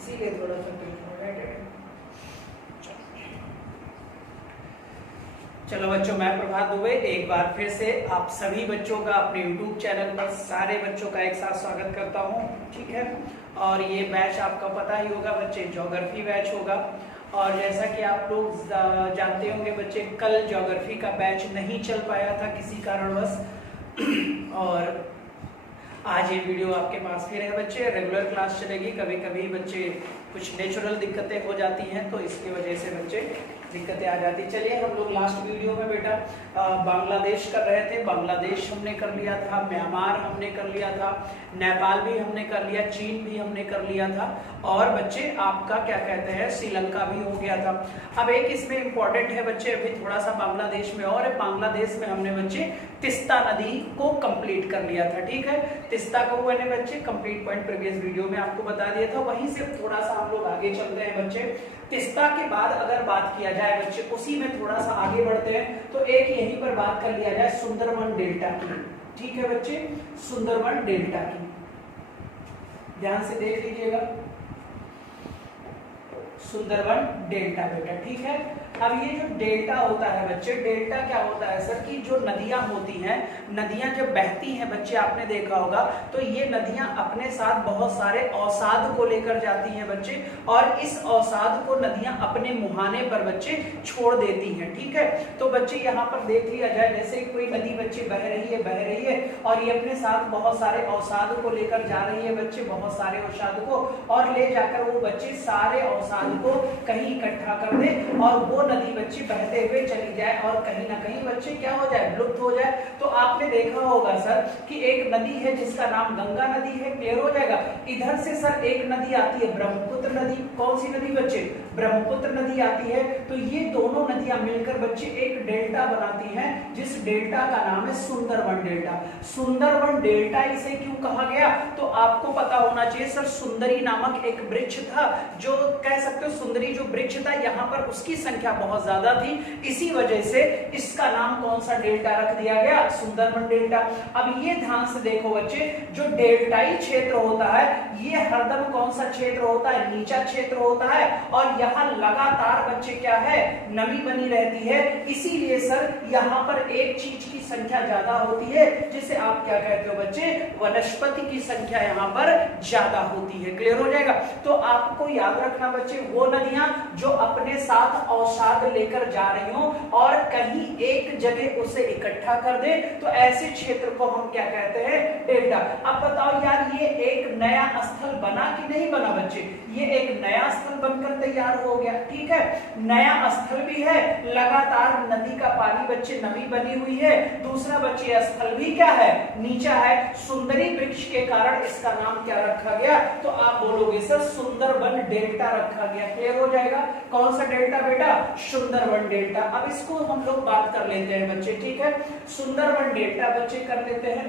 इसीलिए थोड़ा सा चलो बच्चों, मैं प्रभात दुबे एक बार फिर से आप सभी बच्चों का अपने YouTube चैनल पर सारे बच्चों का एक साथ स्वागत करता हूं। ठीक है, और ये बैच आपका पता ही होगा बच्चे, ज्योग्राफी बैच होगा। और जैसा कि आप लोग जानते होंगे बच्चे, कल ज्योग्राफी का बैच नहीं चल पाया था किसी कारणवश, और आज ये वीडियो आपके पास फिर है बच्चे। रेगुलर क्लास चलेगी, कभी कभी बच्चे कुछ नेचुरल दिक्कतें हो जाती हैं, तो इसकी वजह से बच्चे दिक्कतें आ जाती। चलिए, हम लोग लास्ट वीडियो में बेटा बांग्लादेश कर रहे थे। बांग्लादेश हमने कर लिया था, म्यांमार हमने कर लिया था, नेपाल भी हमने कर लिया, चीन भी हमने कर लिया था, और बच्चे आपका क्या कहते हैं श्रीलंका भी हो गया था। अब एक इसमें इंपॉर्टेंट है बच्चे, अभी थोड़ा सा बांग्लादेश में, और बांग्लादेश में हमने बच्चे तिस्ता नदी को कंप्लीट कर लिया था। ठीक है, तिस्ता को मैंने बच्चे कंप्लीट पॉइंट प्रीवियस वीडियो में आपको बता दिया था। वहीं से थोड़ा सा हम लोग आगे चल रहे हैं बच्चे। तिस्ता के बाद अगर बात किया जाए बच्चे, उसी में थोड़ा सा आगे बढ़ते हैं, तो एक यहीं पर बात कर लिया जाए सुंदरबन डेल्टा की। ठीक है बच्चे, सुंदरबन डेल्टा की ध्यान से देख लीजिएगा, सुंदरबन डेल्टा बेटा। ठीक है, अब ये जो डेल्टा होता है बच्चे, डेल्टा क्या होता है सर कि जो नदियां होती हैं, नदियां जब बहती हैं बच्चे, आपने देखा होगा, तो ये नदियां अपने साथ बहुत सारे अवसाद को लेकर जाती हैं बच्चे, और इस अवसाद को नदियां अपने मुहाने पर बच्चे छोड़ देती हैं। ठीक है, तो बच्चे यहाँ पर देख लिया जाए, जैसे कोई नदी बच्चे बह रही है और ये अपने साथ बहुत सारे अवसाद को लेकर जा रही है बच्चे, बहुत सारे अवसाद को, और ले जाकर वो बच्चे सारे अवसाद को कहीं इकट्ठा कर दे, और वो नदी बच्चे बहते हुए चली जाए, और कहीं ना कहीं बच्चे क्या हो जाए, विलुप्त हो जाए। तो आपने देखा होगा सर कि एक नदी है जिसका नाम गंगा नदी है, क्लियर हो जाएगा। इधर से सर एक नदी आती है ब्रह्मपुत्र नदी। कौन सी नदी बच्चे, ब्रह्मपुत्र नदी आती है। तो ये दोनों नदियां मिलकर बच्चे एक डेल्टा बनाती हैं, जिस डेल्टा का नाम है सुंदरबन डेल्टा। सुंदरबन डेल्टा इसे क्यों कहा गया, तो आपको पता होना चाहिए सर, सुंदरी नामक एक वृक्ष था, जो कह सकते हो सुंदरी जो वृक्ष था, यहाँ पर उसकी संख्या बहुत ज्यादा थी, इसी वजह से इसका नाम कौन सा डेल्टा रख दिया गया, सुंदरबन डेल्टा। अब ये ध्यान से देखो बच्चे, जो डेल्टाई क्षेत्र होता है, ये हरदम कौन सा क्षेत्र होता है, नीचा क्षेत्र होता है, और यहाँ लगातार बच्चे क्या है, नमी बनी रहती है। इसीलिए सर यहाँ पर एक चीज की संख्या ज्यादा होती है, जिसे आप क्या कहते हो बच्चे, वनस्पति की संख्या यहाँ पर ज्यादा होती है। क्लियर हो जाएगा। तो आपको याद रखना बच्चे, वो नदियां जो अपने साथ अवसाद लेकर जा रही हो और कहीं एक जगह उसे इकट्ठा कर दे, तो ऐसे क्षेत्र को हम क्या कहते हैं, डेल्टा। अब बताओ यार, ये एक नया स्थल बना कि नहीं बना बच्चे, ये एक नया स्थल बनकर तैयार हो गया। ठीक है, नया स्थल भी है, लगातार नदी का पानी बच्चे नमी बनी हुई है, दूसरा बच्चे स्थल भी क्या है, नीचा है। सुंदरी वृक्ष के कारण इसका नाम क्या रखा गया, तो आप बोलोगे सर सुंदरबन डेल्टा रखा गया। क्लियर हो जाएगा। कौन सा डेल्टा बेटा, सुंदरबन डेल्टा। अब इसको हम लोग बात कर लेते हैं बच्चे। ठीक है, सुंदरबन डेल्टा बच्चे कर लेते हैं।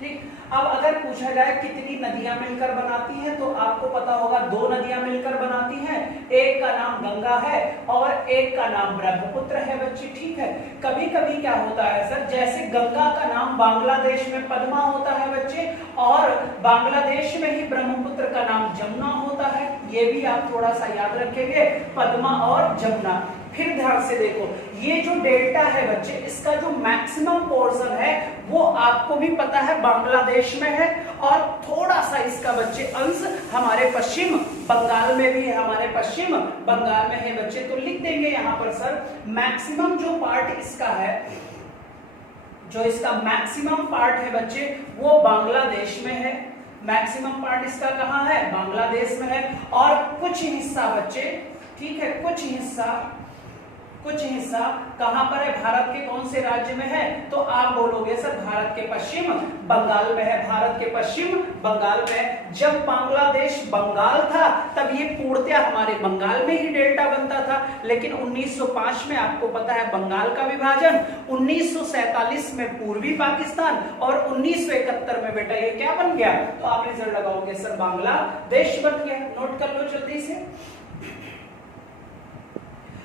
ठीक, अब अगर पूछा जाए कितनी नदियां मिलकर बनाती हैं, तो आपको पता होगा दो नदियां मिलकर बनाती हैं, एक का नाम गंगा है और एक का नाम ब्रह्मपुत्र है बच्चे। ठीक है, कभी कभी क्या होता है सर, जैसे गंगा का नाम बांग्लादेश में पद्मा होता है बच्चे, और बांग्लादेश में ही ब्रह्मपुत्र का नाम जमुना होता है। ये भी आप थोड़ा सा याद रखेंगे, पद्मा और जमुना। फिर ध्यान से देखो, ये जो डेल्टा है बच्चे, इसका जो मैक्सिमम पोर्शन है वो आपको भी पता है बांग्लादेश में है, और थोड़ा सा इसका बच्चे अंश हमारे पश्चिम बंगाल में भी है, हमारे पश्चिम बंगाल में है बच्चे। तो लिख देंगे यहाँ पर सर, मैक्सिमम जो पार्ट इसका है, जो इसका मैक्सिमम पार्ट है बच्चे, वो बांग्लादेश में है। मैक्सिमम पार्ट इसका कहाँ है, बांग्लादेश में है। और कुछ हिस्सा बच्चे, ठीक है, कुछ हिस्सा कहां पर है, भारत के कौन से राज्य में है, तो आप बोलोगे सर भारत के पश्चिम बंगाल में है, भारत के पश्चिम बंगाल में। जब बांग्लादेश बंगाल था तब ये पूर्णतया हमारे बंगाल में ही डेल्टा बनता था, लेकिन 1905 में आपको पता है बंगाल का विभाजन, 1947 में पूर्वी पाकिस्तान, और 1971 में बेटा ये क्या बन गया, तो आप रिजल्ट लगाओगे सर बांग्लादेश बन गया। नोट कर लो जल्दी से।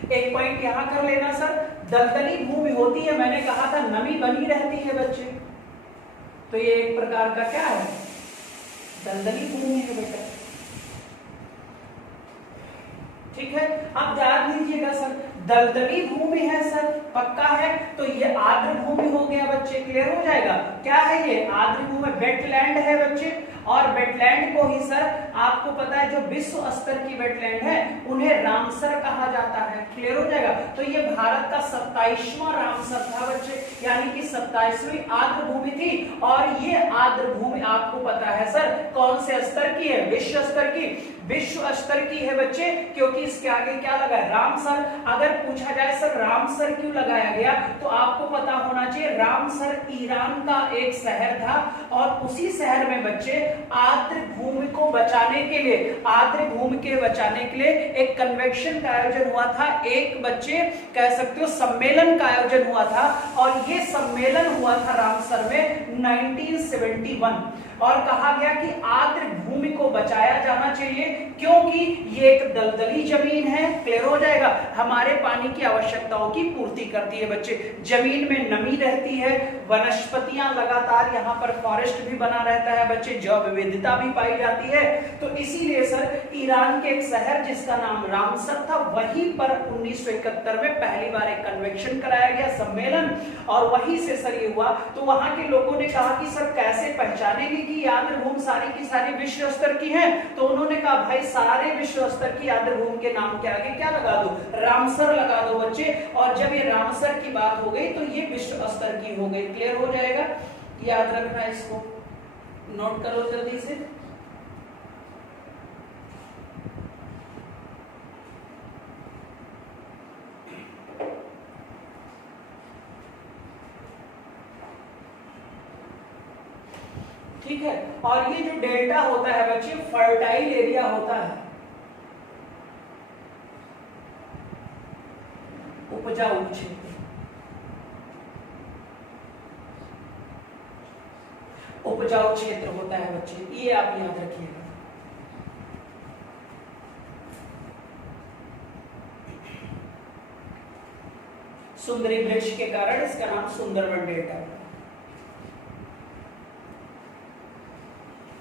एक पॉइंट यहां कर लेना सर, दलदली भूमि होती है, मैंने कहा था नमी बनी रहती है बच्चे, तो ये एक प्रकार का क्या है, दलदली भूमि है बेटा। ठीक है, आप ध्यान दीजिएगा सर, दलदली भूमि है सर, पक्का है, तो ये आर्द्र भूमि हो गया बच्चे, क्लियर हो जाएगा। क्या है ये आर्द्र भूमि, वेटलैंड है बच्चे, और वेटलैंड को ही सर आपको पता है जो विश्व स्तर की वेटलैंड है उन्हें रामसर कहा जाता है, क्लियर हो जाएगा। तो ये भारत का 27वां रामसर था बच्चे, यानी कि 27वीं आर्द्र भूमि थी, और ये आर्द्र भूमि आपको पता है सर कौन से स्तर की है, विश्व स्तर की, विश्व स्तर की है बच्चे, क्योंकि इसके आगे क्या लगा है, रामसर। अगर पूछा जाए सर रामसर क्यों लगाया गया, तो आपको पता होना चाहिए रामसर ईरान का एक शहर था, और उसी शहर में बच्चे आर्द्र भूमि को बचाने के लिए, आर्द्र भूमि के बचाने के लिए एक कन्वेंशन का आयोजन हुआ था, एक बच्चे कह सकते हो सम्मेलन का आयोजन हुआ था, और ये सम्मेलन हुआ था रामसर में 1971, और कहा गया कि आर्द्र भूमि को बचाया जाना चाहिए क्योंकि ये एक दलदली जमीन है, क्लियर हो जाएगा, हमारे पानी की आवश्यकताओं की पूर्ति करती है बच्चे, जमीन में नमी रहती है, वनस्पतियां लगातार यहाँ पर फॉरेस्ट भी बना रहता है बच्चे, जैव विविधता भी पाई जाती है। तो इसीलिए सर ईरान के एक शहर जिसका नाम रामसर था, वहीं पर 1971 में पहली बार एक कन्वेंशन कराया गया, सम्मेलन, और वहीं से सर ये हुआ। तो वहां के लोगों ने कहा कि सर कैसे पहचानेंगे कि आर्द्र भूमि सारी की सारी विश्व स्तर की है, तो उन्होंने कहा भाई सारे विश्व स्तर की आर्द्र भूमि के नाम के आगे क्या लगा दो, रामसर लगा दो बच्चे, और जब ये रामसर की बात हो गई तो ये विश्व स्तर की हो गई, क्लियर हो जाएगा, याद रखना, इसको नोट करो जल्दी से। ठीक है, और ये जो डेल्टा होता है बच्चे फर्टाइल एरिया होता है, उपजाऊ क्षेत्र, उपजाऊ क्षेत्र होता है बच्चे, ये आप याद रखिएगा। सुंदरी वृक्ष के कारण इसका नाम सुंदरवन डेल्टा है।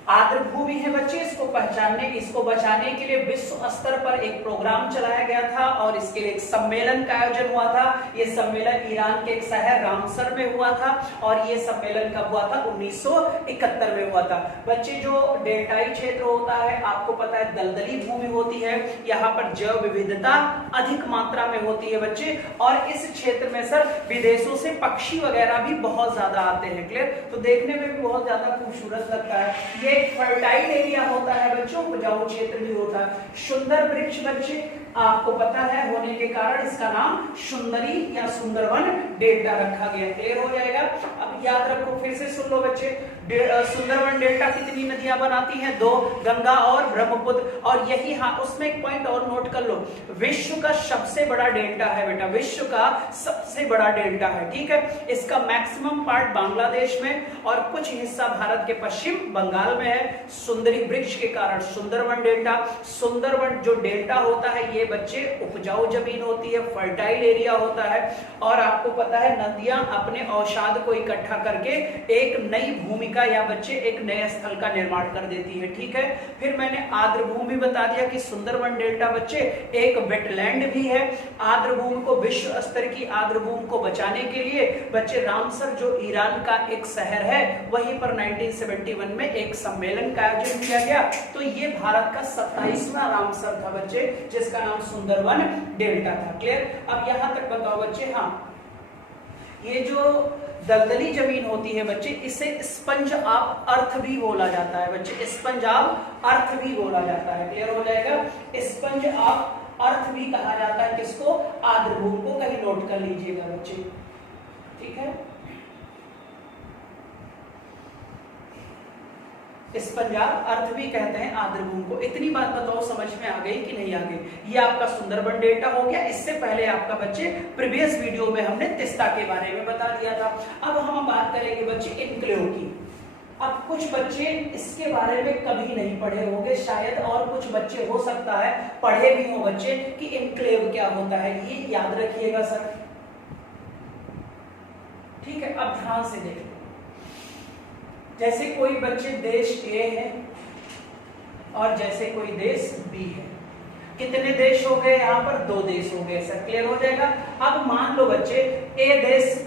आर्द्र भूमि है बच्चे, इसको पहचानने, इसको बचाने के लिए विश्व स्तर पर एक प्रोग्राम चलाया गया था, और इसके लिए एक सम्मेलन का आयोजन हुआ था। ये सम्मेलन ईरान के एक शहर रामसर में हुआ था, और ये सम्मेलन कब हुआ था, 1971 में हुआ था बच्चे। जो डेल्टाई क्षेत्र होता है आपको पता है दलदली भूमि होती है, यहाँ पर जैव विविधता अधिक मात्रा में होती है बच्चे, और इस क्षेत्र में सर विदेशों से पक्षी वगैरह भी बहुत ज्यादा आते हैं, क्लियर, तो देखने में भी बहुत ज्यादा खूबसूरत लगता है। ये एक फर्टाइल एरिया होता है बच्चों, उपजाऊ क्षेत्र भी होता है। सुंदर वृक्ष बच्चे आपको पता है होने के कारण इसका नाम सुंदरी या सुंदरवन डेल्टा रखा गया, क्लियर हो जाएगा। अब याद रखो, फिर से सुन लो बच्चे, सुंदरवन डेल्टा कितनी नदियां बनाती हैं, 2, गंगा और ब्रह्मपुत्र, और यही, हाँ उसमें एक पॉइंट और नोट कर लो, विश्व का सबसे बड़ा डेल्टा है बेटा, विश्व का सबसे बड़ा डेल्टा है, ठीक है। इसका मैक्सिमम पार्ट बांग्लादेश में और कुछ हिस्सा भारत के पश्चिम बंगाल में है। सुंदरी वृक्ष के कारण सुंदरवन डेल्टा, सुंदरवन जो डेल्टा होता है ये बच्चे उपजाऊ जमीन होती है, फर्टाइल एरिया होता है, और आपको पता है नदियां अपने औषाध को इकट्ठा करके एक नई भूमिका या बच्चे एक नए स्थल का निर्माण कर देती है, ठीक है। फिर मैंने आर्द्र भूमि बता दिया कि सुंदरवन डेल्टा बच्चे एक वेटलैंड भी है। आर्द्र भूमि को, विश्व स्तर की आर्द्र भूमि को बचाने के लिए बच्चे रामसर जो ईरान का एक शहर है वहीं पर 1971 में एक सम्मेलन का आयोजन किया गया। तो ये भारत का 27वां रामसर था बच्चे, जिसका नाम सुंदरवन डेल्टा था, क्लियर। अब यहां तक बताओ बच्चे, हाँ ये जो दलदली जमीन होती है बच्चे, इसे स्पंज ऑफ अर्थ भी बोला जाता है बच्चे, स्पंज ऑफ अर्थ भी बोला जाता है, क्लियर हो जाएगा। स्पंज ऑफ अर्थ भी कहा जाता है किसको, आर्द्र भूमि को, कहीं नोट कर लीजिएगा बच्चे, ठीक है। स्पंज ऑफ अर्थ भी कहते हैं आर्द्र भूमि को। इतनी बात बताओ समझ में आ गई कि नहीं आ गई। ये आपका सुंदरवन डेल्टा हो गया। इससे पहले आपका बच्चे प्रीवियस वीडियो में हमने तिस्ता के बारे में बता दिया था। अब हम बात करेंगे बच्चे इनक्लेव की। अब कुछ बच्चे इसके बारे में कभी नहीं पढ़े होंगे शायद, और कुछ बच्चे हो सकता है पढ़े भी हो बच्चे कि इनक्लेव क्या होता है, ये याद रखिएगा सर, ठीक है। अब ध्यान से देखो, जैसे कोई बच्चे देश ए है और जैसे कोई देश बी है, कितने देश हो गए यहाँ पर? 2 देश हो गए सर। क्लियर हो जाएगा। अब मान लो बच्चे ए देश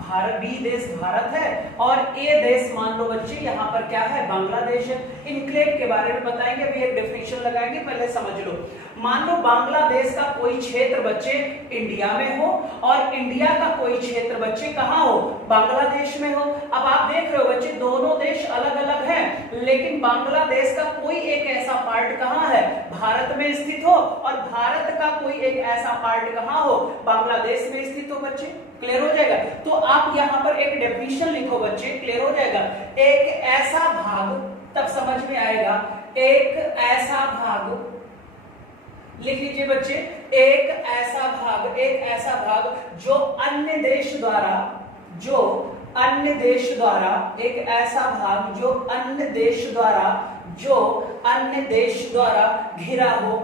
भारत, बी देश भारत है और ए देश मान लो बच्चे यहाँ पर क्या है? बांग्लादेश है। इनक्लेव के बारे में बताएंगे, अभी एक डेफिनेशन लगाएंगे, पहले समझ लो। मान लो बांग्लादेश का कोई क्षेत्र बच्चे इंडिया में हो और इंडिया का कोई क्षेत्र बच्चे कहाँ हो? बांग्लादेश में हो। अब आप देख रहे हो बच्चे दोनों देश अलग अलग हैं, लेकिन बांग्लादेश का कोई एक ऐसा पार्ट कहाँ है? भारत में स्थित हो, और भारत का कोई एक ऐसा पार्ट कहाँ हो? बांग्लादेश में स्थित हो बच्चे। क्लियर हो जाएगा। तो आप यहाँ पर एक डेफिनेशन लिखो बच्चे, क्लियर हो जाएगा। एक ऐसा भाग, तब समझ में आएगा, एक ऐसा भाग लिख लीजिए बच्चे, एक ऐसा भाग, एक ऐसा भाग जो अन्य देश द्वारा, जो अन्य देश द्वारा, एक ऐसा भाग जो अन्य देश द्वारा, जो अन्य देश द्वारा घिरा हो,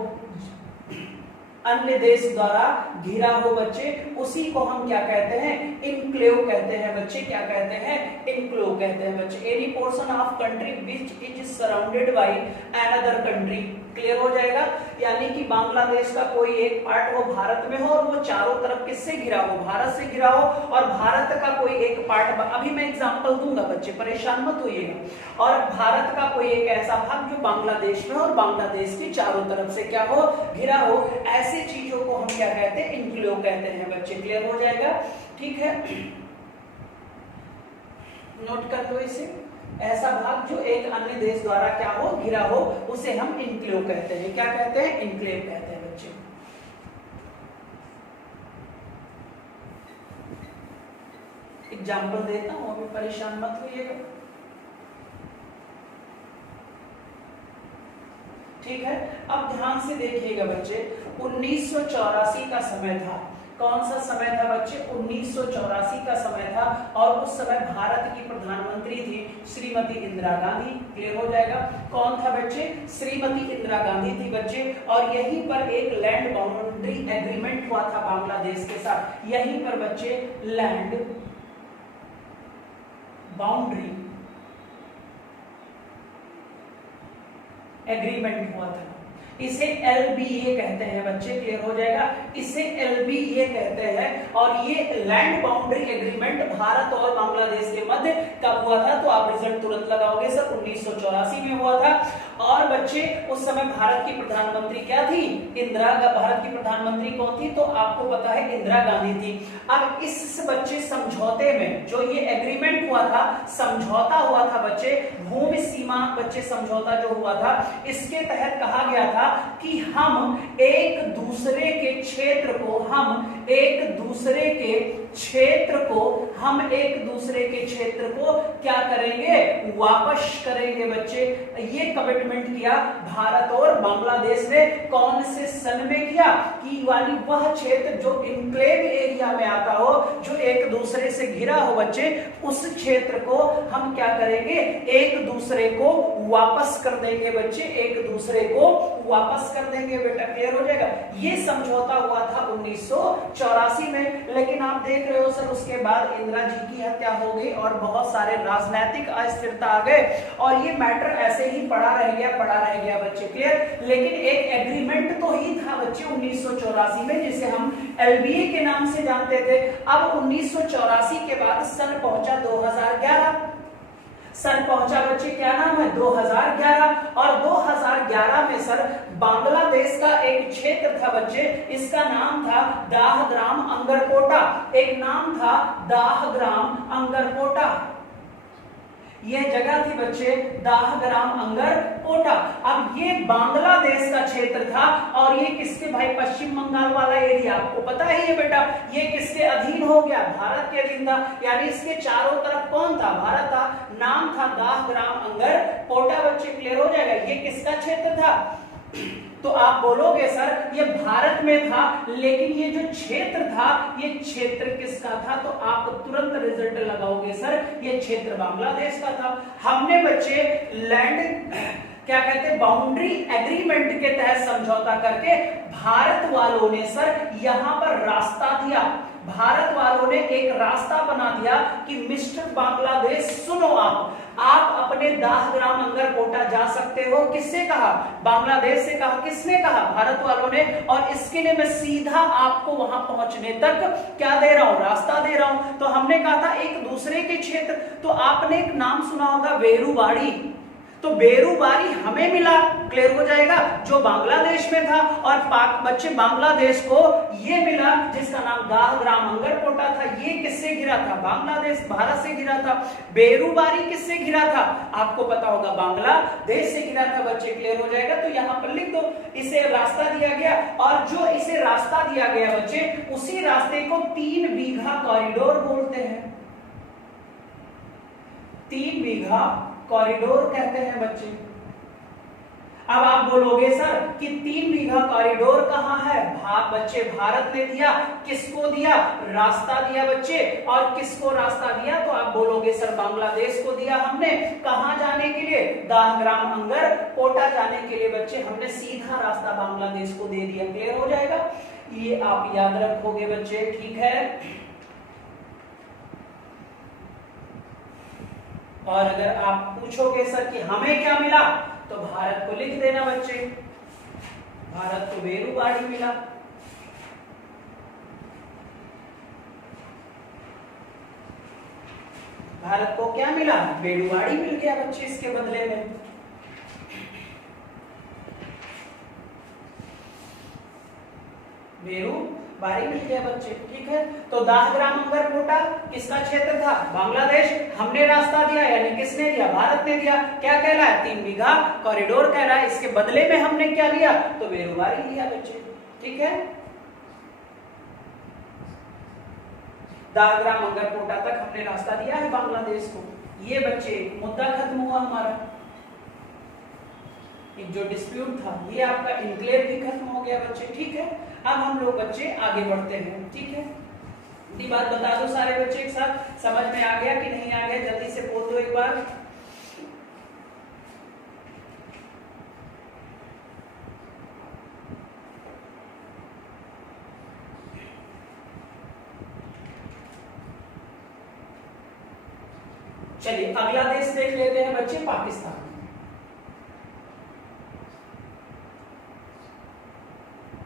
अन्य देश द्वारा घिरा हो बच्चे, उसी को हम क्या कहते हैं? इनक्लेव कहते हैं बच्चे। क्या कहते हैं? इनक्लेव कहते हैं बच्चे। Any portion of country which is surrounded by another country. Clear हो जाएगा। यानी कि बांग्लादेश का कोई एक पार्ट वो भारत में हो और वो चारों तरफ किससे घिरा हो? भारत से घिरा हो, और भारत का कोई एक पार्ट, अभी मैं एग्जांपल दूंगा बच्चे, परेशान मत होइएगा। और भारत का कोई एक ऐसा भाग जो बांग्लादेश में और बांग्लादेश की चारों तरफ से क्या हो? घिरा हो। ऐसी चीजों को हम क्या कहते हैं? इनक्लेव कहते हैं बच्चे। क्लियर हो जाएगा। ठीक है, नोट कर लो इसे। ऐसा भाग जो एक अन्य देश द्वारा क्या हो? घिरा हो, उसे हम इनक्लेव कहते हैं। क्या कहते हैं? इनक्लेव कहते हैं बच्चे। एग्जाम्पल देता हूं, अभी परेशान मत होइएगा। ठीक है, अब ध्यान से देखिएगा बच्चे, 1984 का समय था। कौन सा समय था बच्चे? 1984 का समय था, और उस समय भारत की प्रधानमंत्री थी श्रीमती इंदिरा गांधी। क्लियर हो जाएगा। कौन था बच्चे? श्रीमती इंदिरा गांधी थी बच्चे। और यहीं पर एक लैंड बाउंड्री एग्रीमेंट हुआ था बांग्लादेश के साथ। यहीं पर बच्चे लैंड बाउंड्री एग्रीमेंट हुआ था। इसे LBA कहते हैं बच्चे। क्लियर हो जाएगा। इसे LBA कहते हैं। और ये लैंड बाउंड्री एग्रीमेंट भारत और बांग्लादेश के मध्य कब हुआ था? तो आप रिजल्ट तुरंत लगाओगे सर, 1984 में हुआ था। और बच्चे उस समय भारत की प्रधानमंत्री क्या थी? इंदिरा। भारत की प्रधानमंत्री कौन थी? तो आपको पता है इंदिरा गांधी थी। अब इस बच्चे समझौते में जो ये एग्रीमेंट हुआ था, समझौता हुआ था बच्चे, भूमि सीमा बच्चे समझौता जो हुआ था, इसके तहत कहा गया था कि हम एक दूसरे के क्षेत्र को, हम एक दूसरे के क्षेत्र को, हम एक दूसरे के क्षेत्र को क्या करेंगे? वापस करेंगे बच्चे। ये कमिटमेंट किया भारत और बांग्लादेश ने। कौन से सन में किया? कि वाली वह क्षेत्र जो इनक्लेव एरिया में आता हो, जो एक दूसरे से घिरा हो बच्चे, उस क्षेत्र को हम क्या करेंगे? एक दूसरे को वापस कर देंगे बच्चे, एक दूसरे को वापस कर देंगे बेटा। क्लियर हो जाएगा। ये समझौता हुआ था 1984 में। लेकिन आप देख रहे हो सर, उसके बाद इंदिरा जी की हत्या हो गई और बहुत सारे राजनीतिक अस्थिरता आ गए, और ये मैटर ऐसे ही पड़ा रह गया बच्चे। क्लियर। लेकिन एक एग्रीमेंट तो ही था बच्चे 1984 में, जिसे हम LBA के नाम से जानते थे। अब 1984 के बाद सन पहुंचा 2011। सन पहुंचा बच्चे, क्या नाम है? 2011। और 2011 में सर बांग्लादेश का एक क्षेत्र था बच्चे, इसका नाम था दाहग्राम अंगरकोटा। एक नाम था दाहग्राम अंगरकोटा। यह जगह थी बच्चे दाहग्राम अंगरकोटा। अब ये बांग्लादेश का क्षेत्र था, और ये किसके भाई? पश्चिम बंगाल वाला एरिया, आपको पता ही है बेटा। ये किसके अधीन हो गया? भारत के अधीन था। यानी इसके चारों तरफ कौन था? भारत था। नाम था दाहग्राम अंगरकोटा बच्चे। क्लियर हो जाएगा। ये किसका क्षेत्र था? तो आप बोलोगे सर ये भारत में था, लेकिन ये जो क्षेत्र था, ये क्षेत्र किसका था? तो आप तुरंत रिजल्ट लगाओगे सर, ये क्षेत्र बांग्लादेश का था। हमने बच्चे लैंड क्या कहते हैं? बाउंड्री एग्रीमेंट के तहत समझौता करके भारत वालों ने सर यहां पर रास्ता दिया। भारत वालों ने एक रास्ता बना दिया कि मिस्टर बांग्लादेश सुनो, आप आप अपने दाहग्राम अंगर कोटा जा सकते हो। किससे कहा? बांग्लादेश से कहा। किसने कहा? भारत वालों ने। और इसके लिए मैं सीधा आपको वहां पहुंचने तक क्या दे रहा हूं? रास्ता दे रहा हूं। तो हमने कहा था एक दूसरे के क्षेत्र, तो आपने एक नाम सुना होगा बेरूबाड़ी, तो बेरूबारी हमें मिला, क्लियर हो जाएगा, जो बांग्लादेश में था, और पाक बच्चे बांग्लादेश को ये मिला जिसका नाम दाहग्राम अंगरकोटा था। ये किससे घिरा था? बांग्लादेश, भारत से घिरा था। बेरूबारी किससे घिरा था? आपको पता होगा बांग्लादेश से घिरा था बच्चे, क्लियर हो जाएगा। तो यहां पर लिख दो, इसे रास्ता दिया गया, और जो इसे रास्ता दिया गया बच्चे, उसी रास्ते को 3 बीघा कॉरिडोर बोलते हैं। 3 बीघा कॉरिडोर कहते हैं बच्चे। अब आप बोलोगे सर कि 3 बीघा कॉरिडोर कहां है? बच्चे भारत ने दिया। किसको दिया? रास्ता दिया बच्चे। और किसको रास्ता दिया? तो आप बोलोगे सर बांग्लादेश को दिया हमने। कहां जाने के लिए? दाहग्राम अंगर कोटा जाने के लिए बच्चे हमने सीधा रास्ता बांग्लादेश को दे दिया, क्लियर हो जाएगा। ये आप याद रखोगे बच्चे, ठीक है। और अगर आप पूछोगे सर कि हमें क्या मिला, तो भारत को लिख देना बच्चे, भारत को बेरूबाड़ी मिला। भारत को क्या मिला? बेरूबाड़ी मिल गया बच्चे इसके बदले में। बेरूबाड़ी मिल गया बच्चे, ठीक है। तो दाहग्राम अंगरकोटा किसका क्षेत्र था? बांग्लादेश। हमने रास्ता दिया, यानी किसने दिया? भारत ने दिया। क्या कहलाया? 3 बीघा कॉरिडोर कहलाया। इसके बदले में हमने क्या लिया? तो बेरूबाड़ी लिया बच्चे, ठीक है। दाहग्राम अंगरकोटा तक हमने रास्ता दिया है बांग्लादेश को। ये बच्चे मुद्दा खत्म हुआ हमारा। एक जो डिस्प्यूट था, ये आपका इनक्लेव भी खत्म हो गया बच्चे, ठीक है। अब हम लोग बच्चे आगे बढ़ते हैं, ठीक है। ये बात बता दो सारे बच्चे एक साथ, समझ में आ गया कि नहीं आ गया? जल्दी से बोल दो एक बार। चलिए अगला देश देख लेते हैं बच्चे, पाकिस्तान।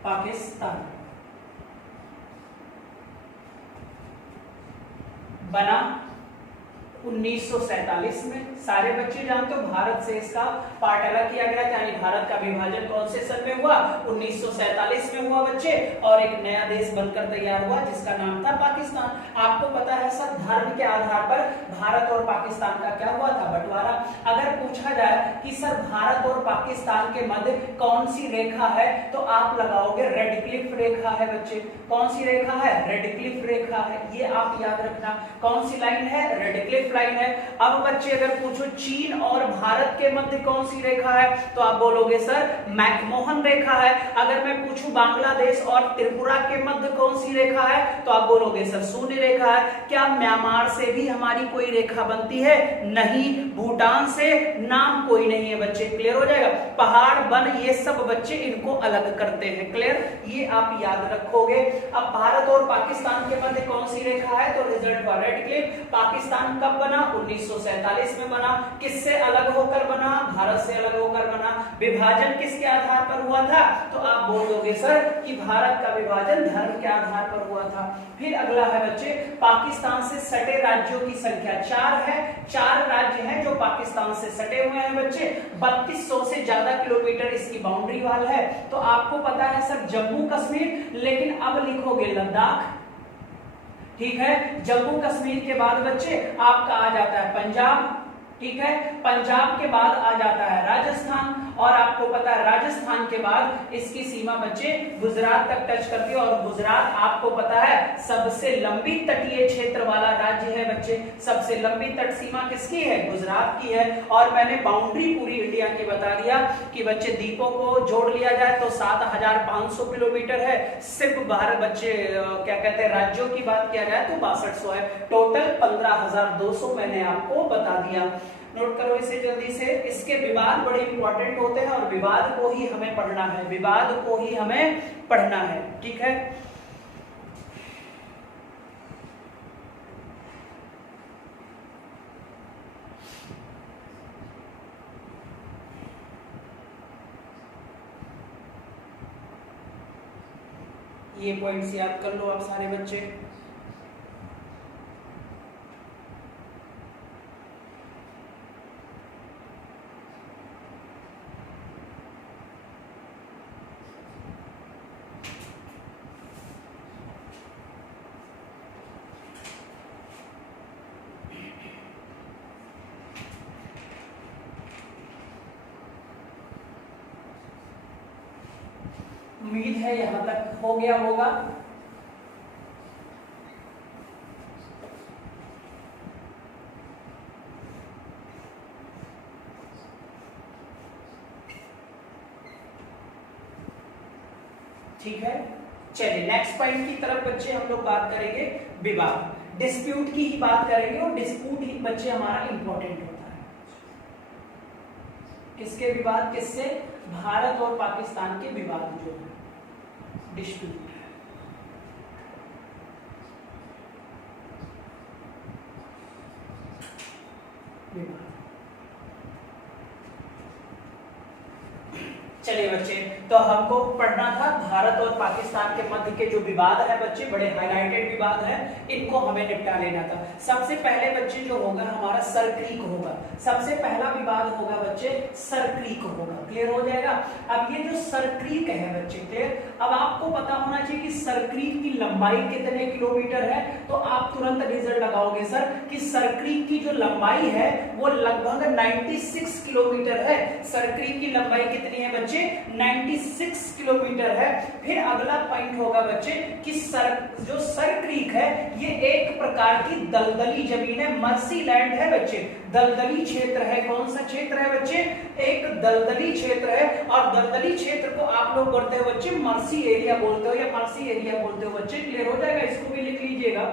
पाकिस्तान बना 1947 में। सारे बच्चे जानते हो भारत से इसका पार्ट अलग किया गया, यानी भारत का विभाजन कौन से सन में हुआ? 1947 में हुआ बच्चे। और एक नया देश बनकर तैयार हुआ जिसका नाम था पाकिस्तान। आपको पता है सर धर्म के आधार पर भारत और पाकिस्तान का क्या हुआ था? बंटवारा। अगर पूछा जाए कि सर भारत और पाकिस्तान के मध्य कौन सी रेखा है, तो आप लगाओगे रेडक्लिफ रेखा है बच्चे। कौन सी रेखा है? रेडक्लिफ रेखा है। ये आप याद रखना। कौन सी लाइन है? रेडक्लिफ लाइन है। अब बच्चे अगर पूछो चीन और भारत के मध्य कौन सी रेखा है, तो आप बोलोगे सर मैकमोहन रेखा है। अगर मैं पूछूं बांग्लादेश और त्रिपुरा के मध्य कौन सी रेखा है, तो आप बोलोगे सर शून्य रेखा है। क्या म्यांमार से भी हमारी कोई रेखा बनती है? नहीं। भूटान से नाम कोई नहीं है बच्चे, क्लियर हो जाएगा। पहाड़ वन ये सब बच्चे इनको अलग करते हैं, क्लियर। ये आप याद रखोगे। अब भारत और पाकिस्तान के मध्य कौन सी रेखा है, तो रिजल्ट हुआ रेडक्लिफ। पाकिस्तान कब बना? 1947 में बना। किससे अलग होकर बना? भारत से अलग होकर बना। विभाजन किसके आधार पर हुआ था? तो आप बोल दोगे सर कि भारत का विभाजन धर्म के आधार पर हुआ था। फिर अगला है बच्चे, पाकिस्तान से सटे राज्यों की संख्या 4 है। 4 राज्य हैं जो पाकिस्तान से सटे हुए हैं बच्चे। 3200 से ज्यादा किलोमीटर इसकी बाउंड्री वाल है। तो आपको पता है सर जम्मू कश्मीर, लेकिन अब लिखोगे लद्दाख, ठीक है। जम्मू कश्मीर के बाद बच्चे आपका आ जाता है पंजाब, ठीक है। पंजाब के बाद आ जाता है राजस्थान, और आपको पता है राजस्थान के बाद इसकी सीमा बच्चे गुजरात तक टच करती है। और गुजरात आपको पता है सबसे लंबी तटीय क्षेत्र वाला राज्य है बच्चे। सबसे लंबी तट सीमा किसकी है? गुजरात की है। और मैंने बाउंड्री पूरी इंडिया की बता दिया कि बच्चे द्वीपों को जोड़ लिया जाए तो 7500 किलोमीटर है। सिर्फ भारत बच्चे क्या कहते हैं राज्यों की बात किया जाए तो 6200 है। टोटल 15200 मैंने आपको बता दिया। नोट करो इसे जल्दी से। इसके विवाद बड़े इंपॉर्टेंट होते हैं और विवाद को ही हमें पढ़ना है, विवाद को ही हमें पढ़ना है, ठीक है। ये पॉइंट्स याद कर लो आप सारे बच्चे। उम्मीद है यहां तक हो गया होगा। ठीक है, चलिए नेक्स्ट पॉइंट की तरफ बच्चे हम लोग बात करेंगे। विवाद, डिस्प्यूट की ही बात करेंगे और डिस्प्यूट ही बच्चे हमारा इंपॉर्टेंट होता है। किसके विवाद, किससे? भारत और पाकिस्तान के विवाद जो है डिस्प्यूट। चलिए बच्चे, तो हमको पढ़ना था भारत और पाकिस्तान के मध्य के जो विवाद है बच्चे, बड़े हाईलाइटेड विवाद है, इनको हमें निपटा लेना था। सबसे पहले बच्चे जो होगा हमारा सर क्रीक होगा। सबसे पहला विवाद होगा बच्चे सर क्रीक होगा। क्लियर हो जाएगा। अब ये जो सर क्रीक है बच्चे, क्लियर, अब आपको पता होना चाहिए कि सर क्रीक की लंबाई कितने किलोमीटर है। तो आप तुरंत रिजल्ट लगाओगे सर कि सर क्रीक की जो लंबाई है वो लगभग 96 किलोमीटर है। सर क्रीक की लंबाई कितनी है बच्चे? 96 किलोमीटर है। फिर अगला पॉइंट होगा बच्चे कि जो सर क्रीक है ये एक प्रकार की दलदली जमीन है, मर्सी लैंड है बच्चे, दलदली क्षेत्र है। कौन सा क्षेत्र है बच्चे? एक दलदली क्षेत्र है। और दलदली क्षेत्र को आप लोग बोलते हो बच्चे मर्सी एरिया बोलते हो या मर्सी एरिया बोलते हो बच्चे। क्लियर हो जाएगा, इसको भी लिख लीजिएगा।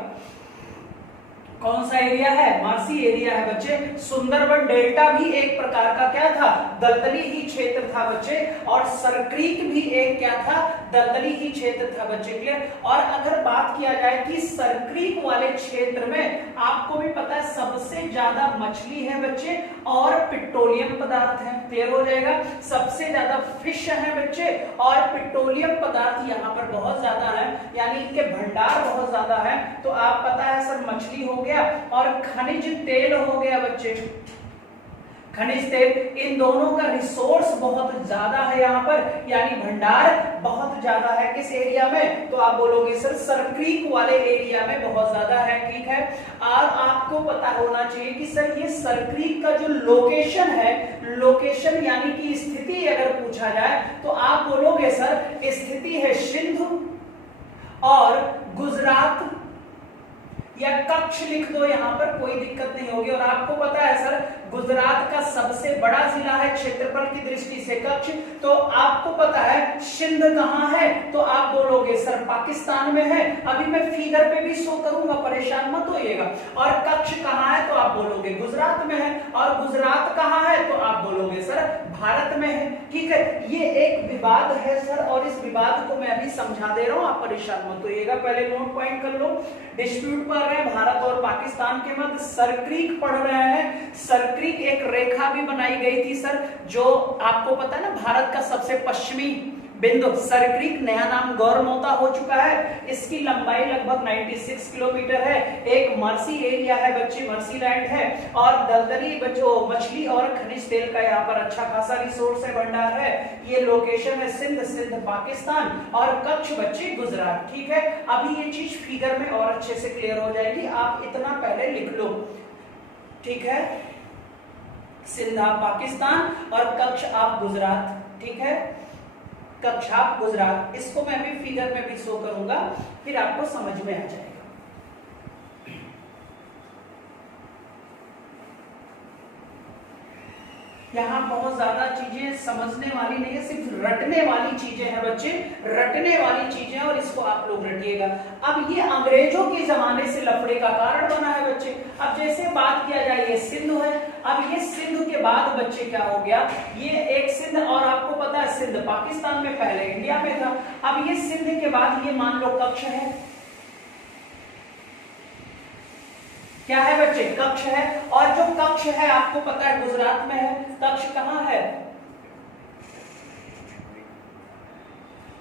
कौन सा एरिया है? मर्सी एरिया है बच्चे। सुंदरबन डेल्टा भी एक प्रकार का क्या था? दलदली ही क्षेत्र था बच्चे। और सर क्रीक भी एक क्या था? दलदली ही क्षेत्र था बच्चे। क्लियर। और अगर बात किया जाए कि सर क्रीक वाले क्षेत्र में आपको भी पता है सबसे ज्यादा मछली है बच्चे और पेट्रोलियम पदार्थ है। क्लियर हो जाएगा। सबसे ज्यादा फिश है बच्चे और पेट्रोलियम पदार्थ यहाँ पर बहुत ज्यादा है, यानी इनके भंडार बहुत ज्यादा है। तो आप पता है सर मछली हो गया और खनिज तेल हो गया बच्चे। खनिज तेल, इन दोनों का रिसोर्स बहुत ज्यादा है यहाँ पर, यानी भंडार बहुत ज्यादा है। किस एरिया में? तो आप बोलोगे सर सर क्रीक वाले एरिया में बहुत ज्यादा है। ठीक है। और आपको पता होना चाहिए कि सर ये सर क्रीक का जो लोकेशन है, लोकेशन यानी कि स्थिति अगर पूछा जाए तो आप बोलोगे सर स्थिति है सिंधु और गुजरात, या कच्छ लिख दो, यहां पर कोई दिक्कत नहीं होगी। और आपको पता है सर गुजरात का सबसे बड़ा जिला है क्षेत्रफल की दृष्टि से कच्छ। तो आपको पता है सिंध कहां है? तो आप बोलोगे सर पाकिस्तान में है। अभी मैं फिगर पे भी शो करूंगा, परेशान मत होइएगा। और कच्छ कहां है? तो आप बोलोगे गुजरात में है। और गुजरात कहां है? तो आप बोलोगे सर भारत में है। ठीक है। ये एक विवाद है सर और इस विवाद को मैं अभी समझा दे रहा हूं, आप परेशान मत होइएगा। पहले नोट पॉइंट कर लो। डिस्प्यूट पढ़ रहे हैं भारत और पाकिस्तान के मध्य, सर क्रीक पढ़ रहे हैं। सर क्रीक एक रेखा भी बनाई गई थी सर, जो आपको पता है ना भारत का सबसे पश्चिमी बिंदु सर क्रीक, नया नाम गौरमोता हो चुका है। इसकी लंबाई लगभग 96 किलोमीटर है। एक मर्सी एरिया है बच्चे, मर्सी लैंड है। और दलदली बच्चों मछली और खनिज तेल का यहाँ पर अच्छा खासा रिसोर्स है, भंडार है। ये लोकेशन है सिंध पाकिस्तान और कच्छ बच्चे गुजरात। ठीक है। अभी ये चीज फिगर में और अच्छे से क्लियर हो जाएगी, आप इतना पहले लिख लो। ठीक है। सिंध आप पाकिस्तान और कच्छ आप गुजरात। ठीक है। कच्छ आप गुजरात, इसको मैं भी फिगर में भी शो करूंगा, फिर आपको समझ में आ जाएगा। यहाँ बहुत ज्यादा चीजें समझने वाली नहीं है, सिर्फ रटने वाली चीजें हैं बच्चे, रटने वाली चीजें, और इसको आप लोग रटिएगा। अब ये अंग्रेजों के जमाने से लफड़े का कारण बना है बच्चे। अब जैसे बात किया जाए ये सिंधु है, अब ये सिंधु के बाद बच्चे क्या हो गया, ये एक सिंध, और आपको पता है सिंध पाकिस्तान में, पहले इंडिया में था। अब ये सिंध के बाद ये मान लो कच्छ है। क्या है बच्चे? कच्छ है। और जो कच्छ है आपको पता है गुजरात में है। कच्छ कहां है?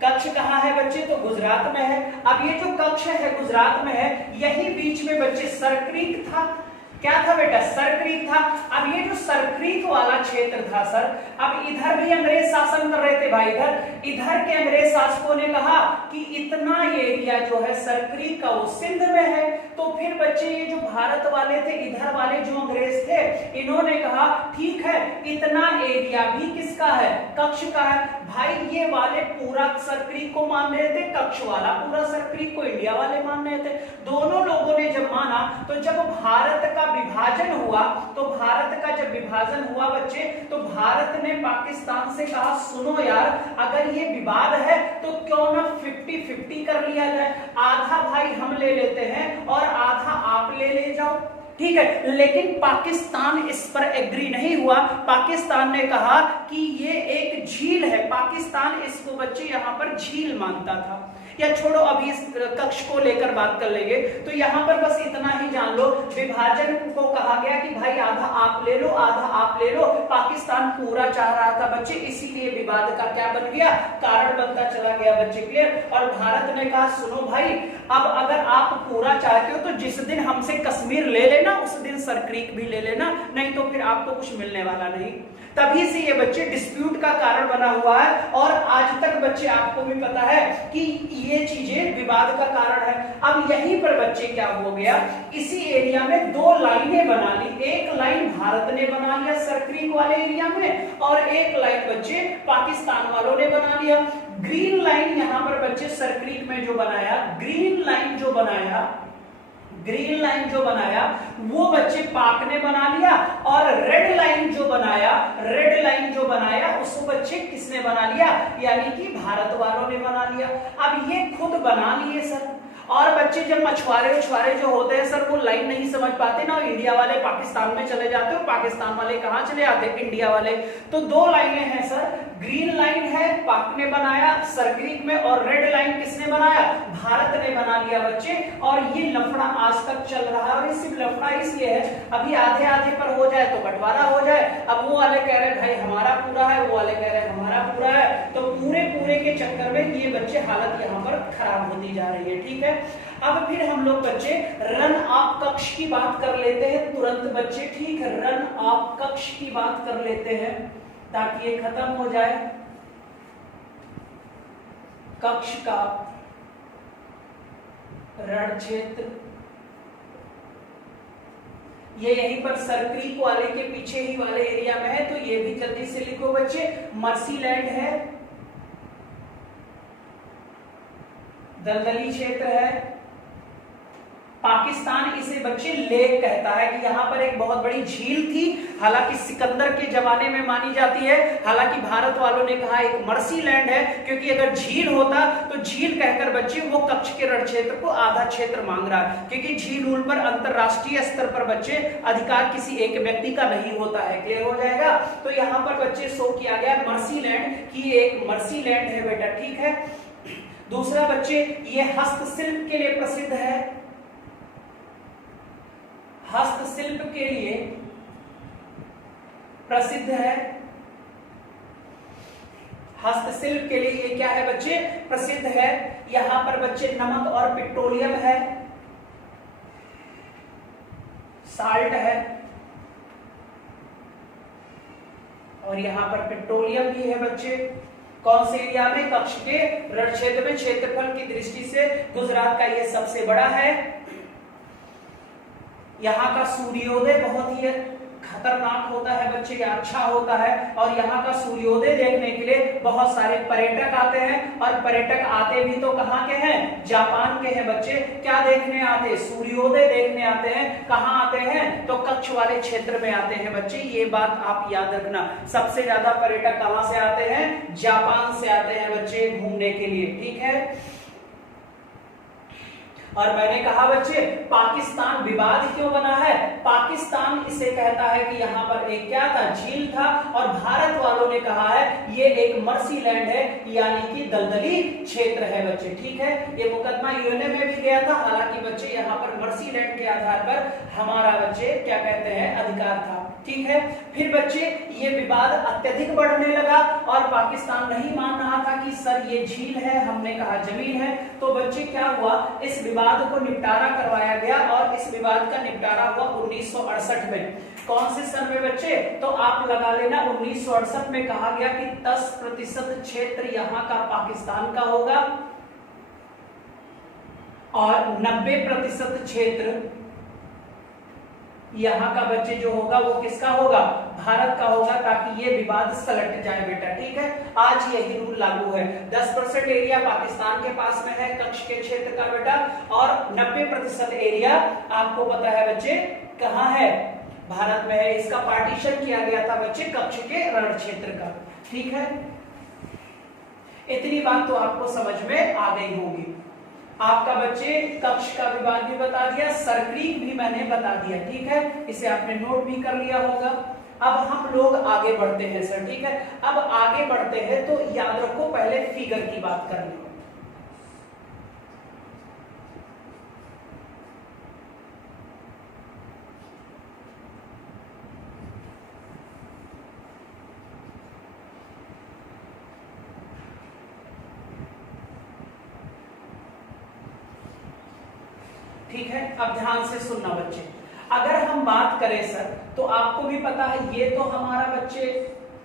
कच्छ कहाँ है बच्चे? तो गुजरात में है। अब ये जो कच्छ है गुजरात में है, यही बीच में बच्चे सरक्रीक था। क्या था बेटा? सरक्रीक था। अब ये जो सरक्रीक वाला क्षेत्र था सर, अब इधर भी अंग्रेज शासन कर रहे थे भाई। इधर के अंग्रेज शासकों ने कहा कि इतना एरिया जो है सरक्रीक का वो सिंध में है। तो फिर बच्चे ये जो भारत वाले थे, इधर वाले जो अंग्रेज थे, इन्होंने कहा ठीक है इतना एरिया भी किसका है? कच्छ का है। भाई ये वाले पूरा सरक्रीक को मान रहे थे, कच्छ वाला पूरा सरक्रीक को इंडिया वाले मान रहे थे। दोनों लोगों ने जब माना, तो जब भारत का विभाजन हुआ, तो भारत का जब विभाजन हुआ बच्चे, तो भारत ने पाकिस्तान से कहा सुनो यार, अगर ये विवाद है तो क्यों ना 50-50 कर लिया जाए, आधा भाई हम ले लेते हैं और आधा आप ले जाओ, ठीक है। लेकिन पाकिस्तान इस पर एग्री नहीं हुआ। पाकिस्तान ने कहा कि ये एक झील है, पाकिस्तान इसको बच्चे यहाँ पर झील मानता था। या छोड़ो, अभी इस कक्ष को लेकर बात कर लेंगे। तो यहाँ पर बस इतना ही जान लो, विभाजन को कहा गया कि भाई आधा आप ले लो, आधा आप ले लो। पाकिस्तान पूरा चाह रहा था बच्चे, इसीलिए विवाद का क्या बन गया? कारण बनता चला गया बच्चे, क्लियर। और भारत ने कहा सुनो भाई, अब अगर आप पूरा चाहते हो तो जिस दिन हमसे कश्मीर ले लेना, उस दिन सरक्रीक भी ले लेना, नहीं तो फिर आपको कुछ मिलने वाला नहीं। तभी से ये बच्चे डिस्प्यूट का कारण बना हुआ है, और आज तक बच्चे आपको भी पता है कि ये चीजें विवाद का कारण है। अब यहीं पर बच्चे क्या हो गया, इसी एरिया में दो लाइनें बना ली। एक लाइन भारत ने बना लिया सरक्रीक वाले एरिया में, और एक लाइन बच्चे पाकिस्तान वालों ने बना लिया। ग्रीन लाइन यहां पर बच्चे सरक्रीक में जो बनाया, ग्रीन लाइन जो बनाया वो बच्चे पाक ने बना लिया, और रेड लाइन जो बनाया उसको बच्चे किसने बना लिया? यानी कि भारत वालों ने बना लिया। अब ये खुद बना लिए सर, और बच्चे जब मछुआरे जो होते हैं सर, वो लाइन नहीं समझ पाते ना, इंडिया वाले पाकिस्तान में चले जाते हो, पाकिस्तान वाले कहां चले आते? इंडिया वाले। तो दो लाइनें हैं सर, ग्रीन लाइन है पाक ने बनाया सरक्रीक में, और रेड लाइन किसने बनाया? भारत ने बना लिया बच्चे। और ये लफड़ा आज तक चल रहा है, और ये सिर्फ लफड़ा इसलिए है, अभी आधे पर हो जाए तो बंटवारा हो जाए। अब वो वाले कह रहे भाई हमारा पूरा है, वो वाले कह रहे हमारा पूरा है, तो पूरे के चक्कर में ये बच्चे हालत यहाँ पर खराब होती जा रही है, ठीक है। अब फिर हम लोग बच्चे रन ऑफ कक्ष की बात कर लेते हैं तुरंत बच्चे, ठीक है। रन ऑफ कक्ष की बात कर लेते हैं ताकि ये खत्म हो जाए। कक्ष का रण क्षेत्र ये यहीं पर सरक्रीक वाले के पीछे ही वाले एरिया में है, तो ये भी जल्दी से लिखो बच्चे। मर्सीलैंड है, दलदली क्षेत्र है। पाकिस्तान इसे बच्चे लेक कहता है कि यहाँ पर एक बहुत बड़ी झील थी, हालांकि सिकंदर के जमाने में मानी जाती है। हालांकि भारत वालों ने कहा एक मर्सीलैंड है, क्योंकि अगर झील होता तो झील कहकर बच्चे वो कच्छ के रण क्षेत्र को आधा क्षेत्र मांग रहा है, क्योंकि झील उल पर अंतरराष्ट्रीय स्तर पर बच्चे अधिकार किसी एक व्यक्ति का नहीं होता है, क्लियर हो जाएगा। तो यहाँ पर बच्चे शो किया गया मर्सीलैंड की एक मर्सीलैंड है बेटा, ठीक है। दूसरा बच्चे ये हस्तशिल्प के लिए प्रसिद्ध है, हस्तशिल्प के लिए प्रसिद्ध है। हस्तशिल्प के लिए ये क्या है बच्चे? प्रसिद्ध है। यहां पर बच्चे नमक और पेट्रोलियम है, साल्ट है, और यहां पर पेट्रोलियम भी है बच्चे। कौन से एरिया में? कच्छ के रण क्षेत्र में। क्षेत्रफल की दृष्टि से गुजरात का ये सबसे बड़ा है। यहाँ का सूर्योदय बहुत ही खतरनाक होता है बच्चे, या अच्छा होता है, और यहाँ का सूर्योदय देखने के लिए बहुत सारे पर्यटक आते हैं। और पर्यटक आते भी तो कहाँ के हैं? जापान के हैं बच्चे। क्या देखने आते हैं? सूर्योदय देखने आते हैं। कहाँ आते हैं? तो कच्छ वाले क्षेत्र में आते हैं बच्चे, ये बात आप याद रखना। सबसे ज्यादा पर्यटक कहाँ से आते हैं? जापान से आते हैं बच्चे घूमने के लिए, ठीक है। और मैंने कहा बच्चे पाकिस्तान विवाद क्यों बना है? पाकिस्तान इसे कहता है कि यहाँ पर एक क्या था, झील था, और भारत वालों ने कहा है ये एक मर्सी लैंड है, यानी कि दलदली क्षेत्र है बच्चे। ठीक है, ये मुकदमा यूएनए में भी गया था, हालांकि बच्चे यहाँ पर मर्सी लैंड के आधार पर हमारा बच्चे क्या कहते हैं, अधिकार था। ठीक है, फिर बच्चे ये विवाद अत्यधिक बढ़ने लगा और पाकिस्तान नहीं मान रहा था कि सर ये झील है, हमने कहा जमीन है। तो बच्चे क्या हुआ, इस विवाद को निपटारा करवाया गया और इस विवाद का निपटारा हुआ 1968 में। कौन से सन में बच्चे, तो आप लगा लेना 1968 में कहा गया कि 10% क्षेत्र यहाँ का पाकिस्तान का होगा और 90% क्षेत्र यहाँ का बच्चे जो होगा वो किसका होगा, भारत का होगा, ताकि ये विवाद सलट जाए बेटा। ठीक है, आज यही रूल लागू है। 10% एरिया पाकिस्तान के पास में है कच्छ के क्षेत्र का बेटा, और 90% एरिया आपको पता है बच्चे कहाँ है, भारत में है। इसका पार्टीशन किया गया था बच्चे कच्छ के रण क्षेत्र का। ठीक है, इतनी बात तो आपको समझ में आ गई होगी। आपका बच्चे कच्छ का विवाद भी बता दिया, सरक्रीक भी मैंने बता दिया। ठीक है, इसे आपने नोट भी कर लिया होगा। अब हम लोग आगे बढ़ते हैं सर। ठीक है, अब आगे बढ़ते हैं तो याद रखो पहले फिगर की बात कर लें। ठीक है, अब ध्यान से सुनना बच्चे। अगर हम बात करें सर, तो आपको भी पता है ये तो हमारा बच्चे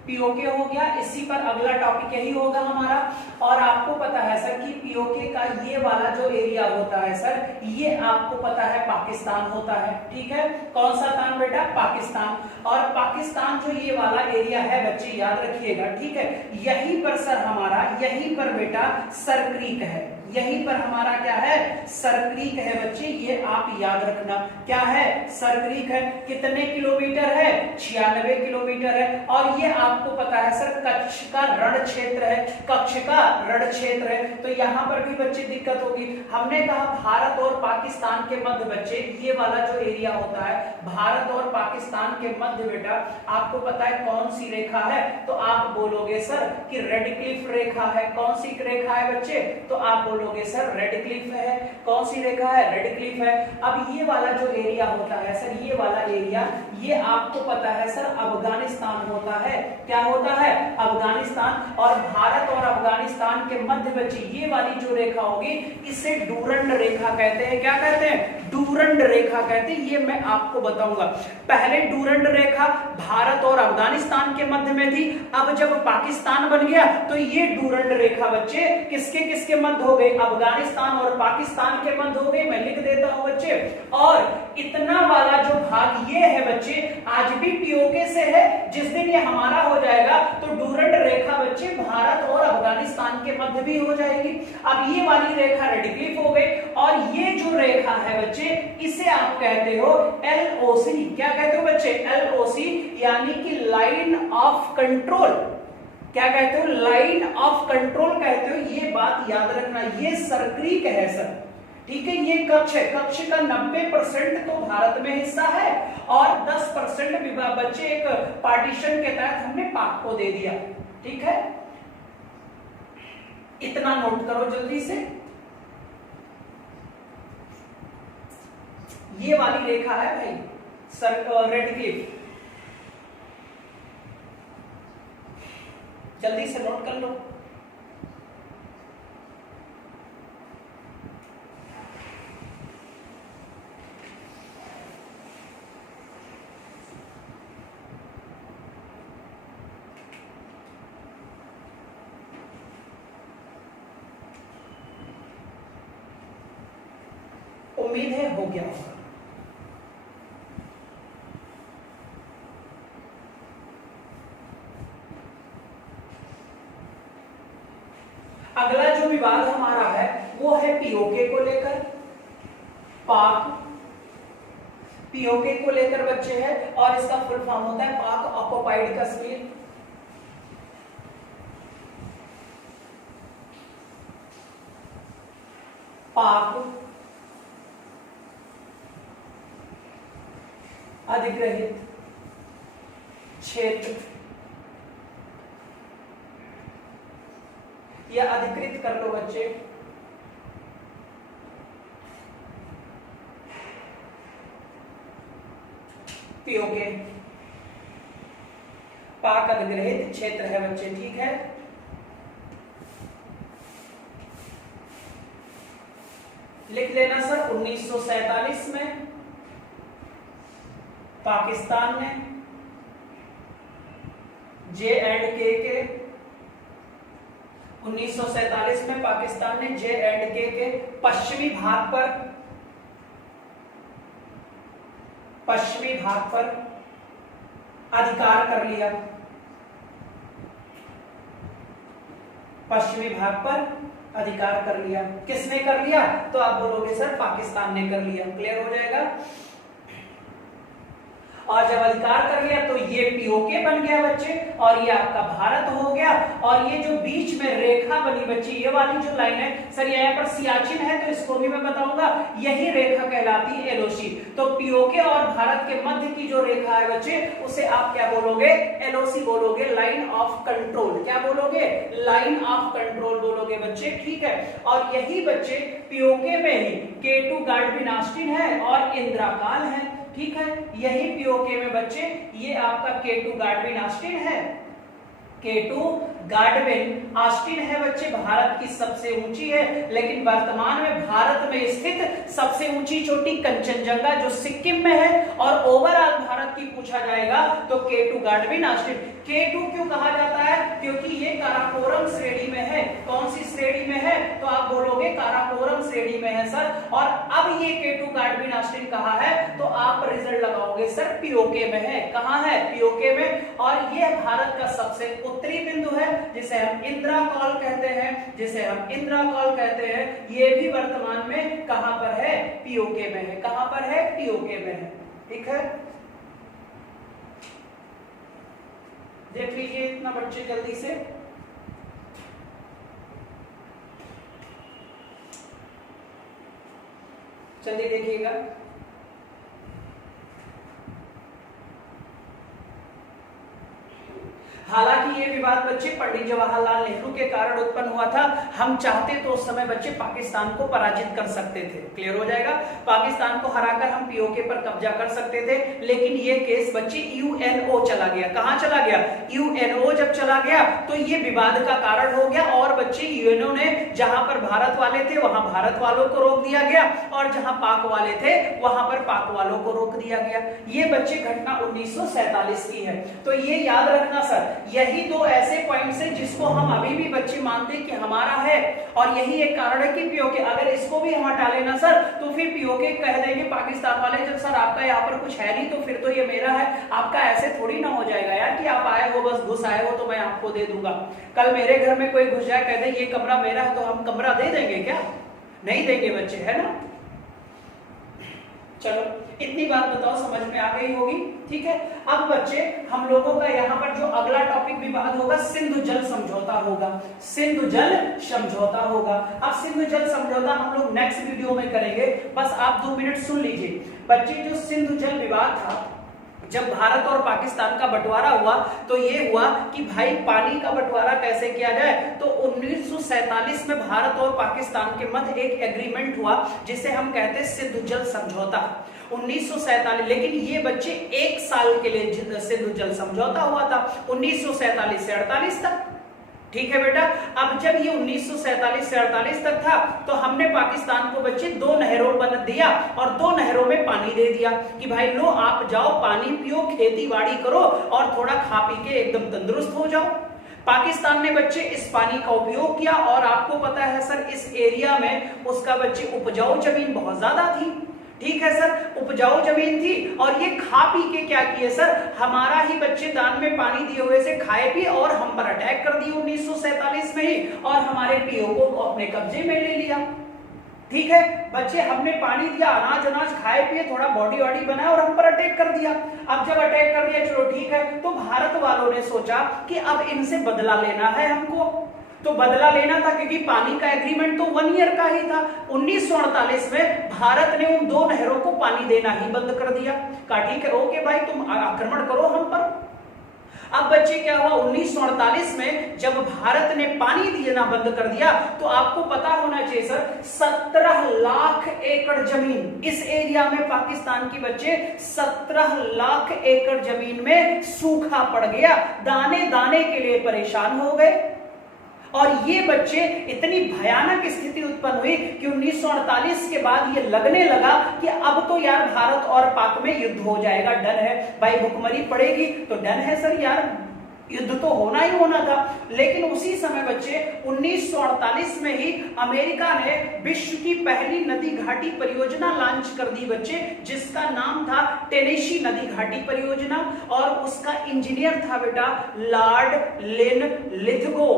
पीओके हो गया, इसी पर अगला टॉपिक यही होगा हमारा। और आपको पता है सर कि पीओके का ये वाला जो एरिया होता है सर, ये आपको पता है पाकिस्तान होता है। ठीक है, कौन सा स्थान बेटा, पाकिस्तान। और पाकिस्तान जो ये वाला एरिया है बच्चे याद रखिएगा। ठीक है, यहीं पर सर हमारा, यहीं पर बेटा सरक्रीक है, यहीं पर हमारा क्या है, सरक्रीक है बच्चे। ये आप याद रखना, क्या है, सरक्रीक है। कितने किलोमीटर है, 96 किलोमीटर है। और ये आपको पता है सर कच्छ का रण क्षेत्र है, कच्छ का रण क्षेत्र है। तो यहाँ पर भी बच्चे दिक्कत होगी। हमने कहा भारत और पाकिस्तान के मध्य बच्चे ये वाला जो एरिया होता है, भारत और पाकिस्तान के मध्य बेटा आपको पता है कौन सी रेखा है, तो आप बोलोगे सर कि रेड क्लिफ रेखा है। कौन सी रेखा है बच्चे, तो आप बोलोगे सर रेड क्लिफ है। कौन सी रेखा है, रेड क्लिफ है। अब ये वाला जो एरिया होता है सर, ये वाला एरिया, ये आपको पता है सर अफगानिस्तान होता है। क्या होता है, अफगानिस्तान। और भारत और अफगानिस्तान के मध्य बच्चे ये वाली जो रेखा होगी, इसे डूरंड रेखा कहते हैं। क्या कहते हैं, डूरंड रेखा कहते हैं। ये मैं आपको बताऊंगा। पहले डूरंड रेखा भारत और अफगानिस्तान के मध्य में थी, अब जब पाकिस्तान बन गया तो ये डूरंड रेखा बच्चे किसके किसके मध्य हो गई, अफगानिस्तान और पाकिस्तान के मध्य हो गई। मैं लिख देता हूं बच्चे। और इतना वाला जो भाग ये है बच्चे, आज भी पीओके से है। जिस दिन ये हमारा हो जाएगा तो डूरंड रेखा बच्चे भारत और अफगानिस्तान के मध्य भी हो जाएगी। अब ये वाली रेखा रेड क्लिफ हो गई, और ये जो रेखा है बच्चे, इसे आप कहते हो एलओसी। क्या कहते हो बच्चे, एलओसी, यानी कि लाइन ऑफ कंट्रोल। क्या कहते हो, लाइन ऑफ कंट्रोल कहते हो। ये बात याद रखना, ये सरक्रीक है सर। ठीक है, ये कच्छ है। कच्छ का 90% तो भारत में हिस्सा है और 10% बच्चे एक पार्टीशन के तहत हमने पाक को दे दिया। ठीक है, इतना नोट करो जल्दी से। ये वाली रेखा है भाई सर, रेड क्लिफ, जल्दी से नोट कर लो। उम्मीद है हो गया होगा। अगला जो विवाद हमारा है वो है पीओके को लेकर, पाक। पीओके को लेकर बच्चे है, और इसका फुल फॉर्म होता है पाक ऑक्युपाइड कश्मीर। पाक अधिग्रहित क्षेत्र या अधिकृत कर लो बच्चे, पीओके, पाक अधिग्रहित क्षेत्र है बच्चे, ठीक है। लिख लेना सर 1947 में पाकिस्तान ने J&K के 1947 में पाकिस्तान ने J&K के पश्चिमी भाग पर अधिकार कर लिया, पश्चिमी भाग पर अधिकार कर लिया। किसने कर लिया? तो आप बोलोगे सर पाकिस्तान ने कर लिया। क्लियर हो जाएगा। और जब अधिकार कर लिया तो ये पीओके बन गया बच्चे, और ये आपका भारत हो गया। और ये जो बीच में रेखा बनी बच्चे, ये वाली जो लाइन है सर, यहाँ पर सियाचिन है तो इसको भी मैं बताऊंगा, यही रेखा कहलाती है एलओसी। तो पीओके और भारत के मध्य की जो रेखा है बच्चे, उसे आप क्या बोलोगे? एलओसी बोलोगे, लाइन ऑफ कंट्रोल। क्या बोलोगे? लाइन ऑफ कंट्रोल बोलोगे बच्चे, ठीक है। और यही बच्चे पीओके में ही K2 गाडविन ऑस्टिन है और इंद्राकाल है, ठीक है। यही पीओके में बच्चे ये आपका K2 गाडविन ऑस्टिन है, K2 गाडविन ऑस्टिन है बच्चे, भारत की सबसे ऊंची है। लेकिन वर्तमान में भारत में स्थित सबसे ऊंची चोटी कंचनजंगा जो सिक्किम में है। और ओवरऑल भारत की पूछा जाएगा तो K2 गाडविन ऑस्टिन। K2 क्यों कहा जाता है? क्योंकि ये काराकोरम श्रेणी में है। कौन सी श्रेणी में है? तो आप बोलोगे काराकोरम श्रेणी में है सर। और अब ये K2 गाडविन ऑस्टिन कहाँ है? तो आप रिजल्ट लगाओगे सर पीओके में है। कहाँ है? पीओके में। और ये भारत का सबसे उत्तरी बिंदु है जिसे हम इंद्राकॉल कहते हैं, जिसे हम इंद्राकॉल कहते हैं। ये भी वर्तमान में कहां पर है? पीओके में है। कहां पर है? पीओके में है, ठीक है। देख लीजिए इतना बच्चे जल्दी से। चलिए देखिएगा। हालांकि ये विवाद बच्चे पंडित जवाहरलाल नेहरू के कारण उत्पन्न हुआ था। हम चाहते तो उस समय बच्चे पाकिस्तान को पराजित कर सकते थे। क्लियर हो जाएगा। पाकिस्तान को हराकर हम पीओके पर कब्जा कर सकते थे, लेकिन ये केस बच्चे यूएनओ चला गया। कहां चला गया? यूएनओ जब चला गया तो ये विवाद का कारण हो गया। और बच्चे यूएनओ ने जहां पर भारत वाले थे वहां भारत वालों को रोक दिया गया, और जहां पाक वाले थे वहां पर पाक वालों को रोक दिया गया। ये बच्चे घटना 1947 की है। तो ये याद रखना सर, यही दो ऐसे पॉइंट्स हैं जिसको हम अभी भी बच्चे मानते हैं कि हमारा है। और यही एक कारण है कि पीओके, अगर इसको भी हम हटा लेना सर तो फिर पीओके कह देंगे पाकिस्तान वाले, जब सर आपका यहाँ पर कुछ है नहीं तो फिर तो ये मेरा है। आपका ऐसे थोड़ी ना हो जाएगा यार कि आप आए हो, बस घुस आए हो तो मैं आपको दे दूंगा। कल मेरे घर में कोई घुस जाए, कह दे ये कमरा मेरा है, तो हम कमरा दे देंगे क्या? नहीं देंगे बच्चे, है ना। चलो इतनी बात बताओ, समझ में आ गई होगी, ठीक है। अब बच्चे हम लोगों का यहाँ पर जो अगला टॉपिक विवाद होगा, सिंधु जल समझौता होगा। सिंधु जल समझौता होगा। अब सिंधु जल समझौता हम लोग नेक्स्ट वीडियो में करेंगे, बस आप 2 मिनट सुन लीजिए बच्चे। जो सिंधु जल विवाद था, जब भारत और पाकिस्तान का बंटवारा हुआ तो ये हुआ कि भाई पानी का बंटवारा कैसे किया जाए। तो 1947 में भारत और पाकिस्तान के मध्य एक एग्रीमेंट हुआ जिसे हम कहते हैं सिंधु जल समझौता। 1947, लेकिन ये बच्चे 1 साल के लिए सिंधु जल समझौता हुआ था, 1947 से 48 तक, ठीक है बेटा। अब जब ये 1947 से 48 तक था तो हमने पाकिस्तान को बच्चे 2 नहरों बना दिया और 2 नहरों में पानी दे दिया कि भाई लो आप जाओ, पानी पियो, खेती बाड़ी करो और थोड़ा खा पी के एकदम तंदुरुस्त हो जाओ। पाकिस्तान ने बच्चे इस पानी का उपयोग किया और आपको पता है सर इस एरिया में उसका बच्चे उपजाऊ जमीन बहुत ज्यादा थी, ठीक है सर, उपजाऊ जमीन थी। और ये खा पी के क्या किए सर, हमारा ही बच्चे दान में पानी दिए हुए से खाए पिए और हम पर अटैक कर दिए 1947 में ही, और हमारे पीओके को अपने कब्जे में ले लिया, ठीक है बच्चे। हमने पानी दिया, अनाज अनाज खाए पिए, थोड़ा बॉडी वॉडी बनाया और हम पर अटैक कर दिया। अब जब अटैक कर दिया चलो ठीक है, तो भारत वालों ने सोचा कि अब इनसे बदला लेना है हमको। तो बदला लेना था क्योंकि पानी का एग्रीमेंट तो 1 ईयर का ही था। 1948 में भारत ने उन 2 नहरों को पानी देना ही बंद कर दिया। कहा ठीक है, ओके भाई, तुम आक्रमण करो हम पर। अब बच्चे क्या हुआ, 1948 में जब भारत ने पानी देना बंद कर दिया तो आपको पता होना चाहिए सर, 17 लाख एकड़ जमीन इस एरिया में, पाकिस्तान की बच्चे 17 लाख एकड़ जमीन में सूखा पड़ गया, दाने दाने के लिए परेशान हो गए। और ये बच्चे इतनी भयानक स्थिति उत्पन्न हुई कि 1948 के बाद ये लगने लगा कि अब तो यार भारत और पाक में युद्ध हो जाएगा, डन है भाई, भुखमरी पड़ेगी तो डन है सर यार, युद्ध तो होना ही होना था। लेकिन उसी समय बच्चे 1948 में ही अमेरिका ने विश्व की पहली नदी घाटी परियोजना लॉन्च कर दी बच्चे, जिसका नाम था टेनेसी नदी घाटी परियोजना, और उसका इंजीनियर था बेटा लॉर्ड लिन लिथगो।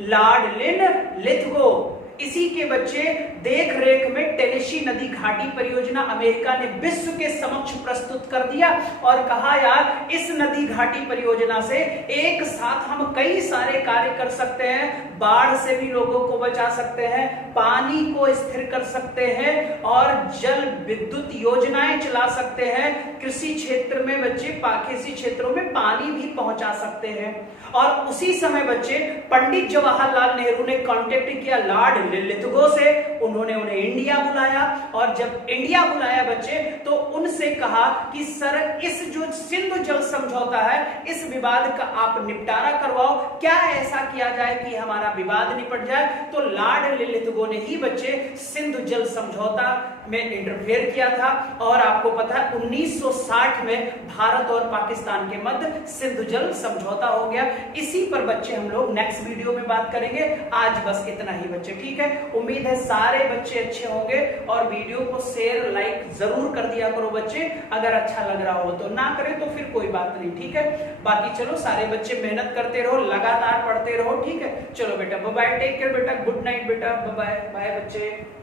लॉर्ड लिन लिथगो इसी के बच्चे देख रेख में टेनेसी नदी घाटी परियोजना अमेरिका ने विश्व के समक्ष प्रस्तुत कर दिया और कहा यार इस नदी घाटी परियोजना से एक साथ हम कई सारे कार्य कर सकते हैं, बाढ़ से भी लोगों को बचा सकते हैं, पानी को स्थिर कर सकते हैं और जल विद्युत योजनाएं चला सकते हैं, कृषि क्षेत्र में बच्चे कृषि क्षेत्रों में पानी भी पहुंचा सकते हैं। और उसी समय बच्चे पंडित जवाहरलाल नेहरू ने कांटेक्ट किया लॉर्ड लिथगो से, उन्होंने उन्हें इंडिया बुलाया, और जब इंडिया बुलाया बच्चे तो उनसे कहा कि सर इस जो सिंधु जल समझौता है इस विवाद का आप निपटारा करवाओ, क्या ऐसा किया जाए कि हमारा विवाद निपट जाए। तो लॉर्ड लिथगो ने ही बच्चे सिंधु जल समझौता में इंटरफेयर किया था, और आपको पता है 1960 में भारत और पाकिस्तान के मध्य सिंधु जल समझौता हो गया। इसी पर बच्चे हम लोग नेक्स्ट वीडियो में बात करेंगे। आज बस इतना ही बच्चे, ठीक है। उम्मीद है सारे बच्चे अच्छे होंगे, और वीडियो को शेयर लाइक जरूर कर दिया करो बच्चे, अगर अच्छा लग रहा हो तो, ना करे तो फिर कोई बात नहीं, ठीक है। बाकी चलो सारे बच्चे मेहनत करते रहो, लगातार पढ़ते रहो, ठीक है। चलो बेटा बाय बाय, टेक केयर बेटा, गुड नाइट बेटा, बाय बाय, बाय बच्चे।